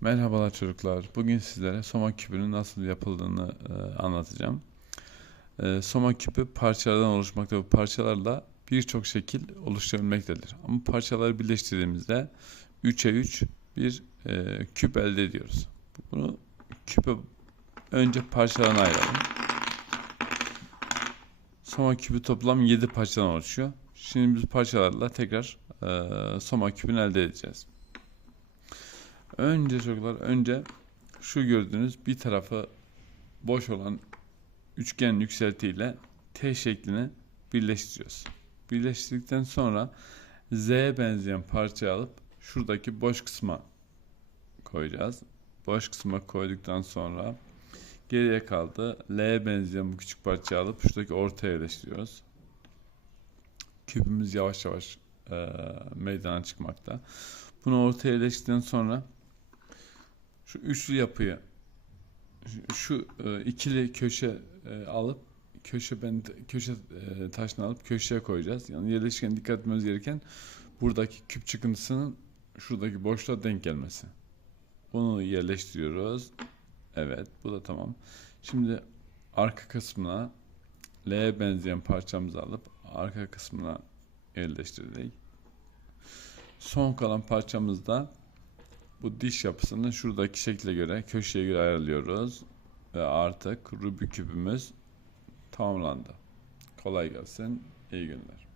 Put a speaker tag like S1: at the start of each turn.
S1: Merhabalar çocuklar. Bugün sizlere Soma küpünün nasıl yapıldığını e, anlatacağım. E, Soma küpü parçalardan oluşmakta ve parçalarla birçok şekil oluşturabilmektedir. Ama parçaları birleştirdiğimizde 3'e 3 bir e, küp elde ediyoruz. Bunu küpe önce parçalarına ayıralım. Soma küpü toplam 7 parçadan oluşuyor. Şimdi biz parçalarla tekrar e, Soma küpünü elde edeceğiz. Önce çocuklar önce şu gördüğünüz bir tarafı boş olan üçgen yükseltiyle T şeklini birleştiriyoruz. Birleştirdikten sonra Z'ye benzeyen parçayı alıp şuradaki boş kısma koyacağız. Boş kısma koyduktan sonra geriye kaldı. L'ye benzeyen bu küçük parçayı alıp şuradaki ortaya yerleştiriyoruz. Küpümüz yavaş yavaş e, meydana çıkmakta. Bunu ortaya yerleştirdikten sonra şu üçlü yapıyı şu, e, ikili köşe e, alıp köşe bend köşe e, taşını alıp köşeye koyacağız. Yani yerleşirken dikkat etmemiz gereken buradaki küp çıkıntısının şuradaki boşluğa denk gelmesi. Bunu yerleştiriyoruz. Evet, bu da tamam. Şimdi arka kısmına L'ye benzeyen parçamızı alıp arka kısmına yerleştirdik. Son kalan parçamızda bu diş yapısını şuradaki şekle göre köşeye göre ayarlıyoruz. Ve artık Rubik küpümüz tamamlandı. Kolay gelsin. İyi günler.